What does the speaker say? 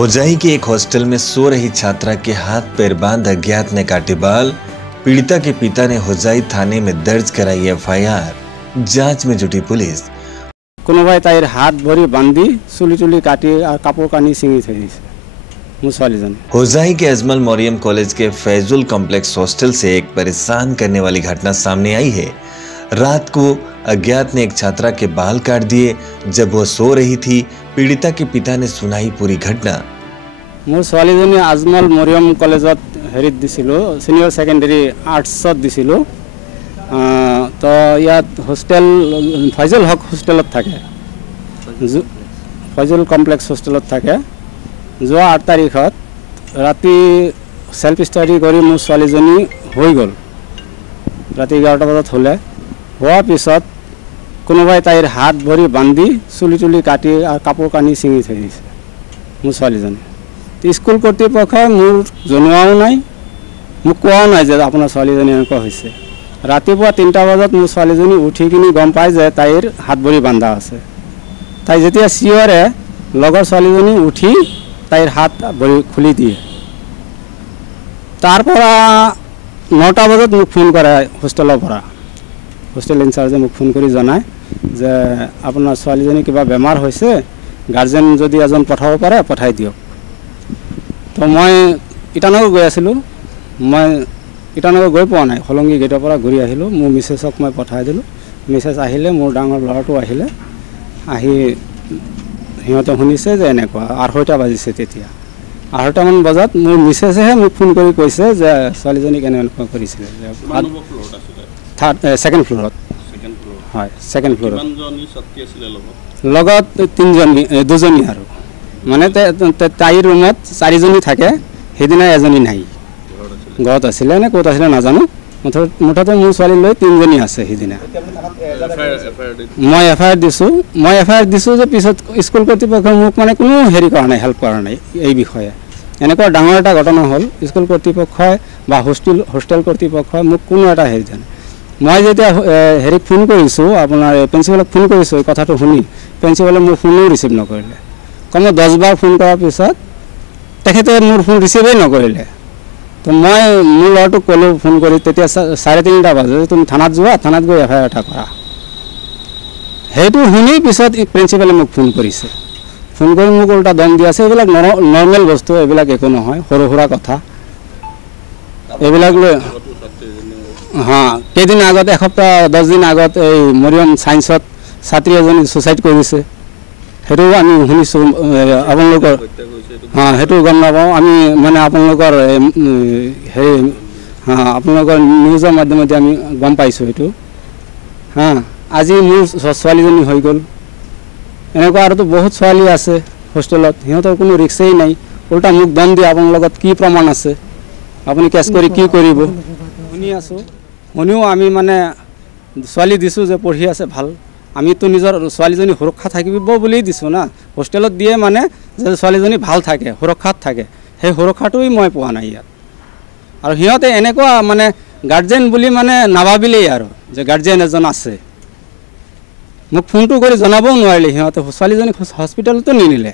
होजाई के एक हॉस्टल में सो रही छात्रा के हाथ पैर बांध अज्ञात ने काटे बाल। पीड़िता के पिता ने होजाई थाने में दर्ज कराई एफआईआर। जांच में जुटी पुलिस। कोनोबाई ताइर हाथ भरी बांधी चुली चुली काटी और कापोर कानी सिंगी थई मुसवालीजन। होजाई के अजमल मरियम कॉलेज के फैजुल कॉम्प्लेक्स हॉस्टल से एक परेशान करने वाली घटना सामने आई है। रात को अज्ञात ने एक छात्रा के बाल काट दिए जब वह सो रही थी। पीड़िता के पिता ने सुनाई पूरी घटना। मोर ছোৱালীজনী আজমল মৰিয়ম কলেজত হেৰিত দিছিলো সিনিয়ৰ সেকেন্ডাৰী আৰ্টছত দিছিলো তো ইয়াত হোস্টেল ফয়জল হক হোস্টেলত থাকে ফয়জল কমপ্লেক্স হোস্টেলত থাকে যোৱা 8 তাৰিখত ৰাতি সেলফ ষ্টাডি কৰি মোৰ ছোৱালীজনী হৈ গ'ল ৰাতি 11টা বজাত হ'লে হোৱাৰ পিছত কোনোবাই তাইৰ হাত ভৰি বান্ধি চুলি চুলি কাটি আৰু কাপোৰ কানি ছিঙি থৈ দিছে মোৰ ছোৱালীজনী। স্কুল কৰ্তৃপক্ষই মোৰ জনোৱাও নাই মোক কোৱাও নাই যে আপোনাৰ ছোৱালীজনী এনেকুৱা হৈছে। ৰাতিপুৱা 3টা বজাত মোৰ ছোৱালীজনী উঠি কিনি গম পায় যে তাইৰ হাত ভৰি বান্ধা আছে। তাই যেতিয়া চিঞৰে লগৰ ছোৱালীজনী উঠি তাইৰ হাত ভৰি খুলি দিয়ে। তাৰপৰা 9টা বজাত মোক ফোন কৰে হোষ্টেলৰ পৰা। হোষ্টেল ইনচাৰ্জে মোক ফোন কৰি জনায় যে আপোনাৰ ছোৱালীজনী কিবা বেমাৰ হৈছে গাৰ্জেন যদি এজন পঠাব পাৰে পঠাই দিয়ক। তো মই ইটানগৰ গৈ আছিলোঁ। মই ইটানগৰ গৈ পোৱা নাই হলংগী গেটৰ পৰা ঘূৰি আহিলোঁ। মোৰ মিছেছক মই পঠাই দিলোঁ। মিছেছ আহিলে মোৰ ডাঙৰ ল'ৰাটো আহিলে আহি সিহঁতে শুনিছে যে এনেকুৱা 2:30 বাজিছে। তেতিয়া 2:30মান বজাত মোৰ মিছেছেহে মোক ফোন কৰি কৈছে যে ছোৱালীজনীক এনেকুৱা কৰিছিলে সেকেন্ড ফ্লোৰত হয় সেকেন্ড ফ্লোৰত লগত 2জনী আৰু মানে তাইৰ ৰুমত 4জনী থাকে সেইদিনা এজনী নাই ঘৰত আছিলে নে ক'ত আছিলে নাজানো মুঠতে মোৰ ছোৱালী লৈ 3জনী আছে সেইদিনা। মই এফআইআৰ দিছোঁ যে পিছত স্কুল কৰ্তৃপক্ষই মোক মানে কোনো হেৰি কৰা নাই হেল্প কৰা নাই এই বিষয়ে। এনেকুৱা ডাঙৰ এটা ঘটনা হ'ল স্কুল কৰ্তৃপক্ষই বা হোষ্টেল কৰ্তৃপক্ষই মোক কোনো এটা হেৰি দিয়া নাই। মই যেতিয়া হেৰিক ফোন কৰিছোঁ আপোনাৰ প্ৰিন্সিপালক ফোন কৰিছোঁ এই কথাটো শুনি প্ৰিন্সিপালে মোৰ ফোনো ৰিচিভ নকৰিলে। কমেও 10 বাৰ ফোন কৰাৰ পিছত তেখেতে মোৰ ফোন ৰিচিভেই নকৰিলে। তো মই মোৰ ল'ৰাটোক ক'লোঁ ফোন কৰি তেতিয়া 3:30 বাজে তুমি থানাত যোৱা থানাত গৈ এফআইআৰ এটা কৰা। সেইটো শুনি পিছত প্ৰিন্সিপালে মোক ফোন কৰিছে। ফোন কৰি মোক উল্টা দম দি আছে এইবিলাক নৰ্মেল বস্তু এইবিলাক একো নহয় সৰু সুৰা কথা এইবিলাক লৈ কেইদিন আগত এসপ্তাহ 10 দিন আগত এই মৰিয়ম ছায়েন্সত ছাত্ৰী এজনী ছুচাইড কৰিছে সেইটো আমি শুনিছোঁ। আপোনালোকৰ সেইটো গম নাপাওঁ আমি মানে আপোনালোকৰ হেৰি আপোনালোকৰ নিউজৰ মাধ্যমেদি আমি গম পাইছোঁ সেইটো। আজি মোৰ ছোৱালীজনী হৈ গ'ল। এনেকুৱা আৰুতো বহুত ছোৱালী আছে হোষ্টেলত সিহঁতৰ কোনো ৰিক্সেই নাই উল্টা মোক দম দিয়ে আপোনাৰ লগত কি প্ৰমাণ আছে আপুনি কেছ কৰি কি কৰিব। শুনি আছোঁ শুনিও আমি মানে ছোৱালী দিছোঁ যে পঢ়ি আছে ভাল আমিতো নিজৰ ছোৱালীজনী সুৰক্ষা থাকিব বুলি দিছোঁ না। হোষ্টেলত দিয়ে মানে যে ছোৱালীজনী ভাল থাকে সুৰক্ষাত থাকে সেই সুৰক্ষাটোই মই পোৱা নাই ইয়াত। আৰু সিহঁতে এনেকুৱা মানে গাৰ্জেন বুলি মানে নাভাবিলেই আৰু যে গাৰ্জেন এজন আছে মোক ফোনটো কৰি জনাবও নোৱাৰিলে। সিহঁতে ছোৱালীজনীক হস্পিটেলতো নিনিলে।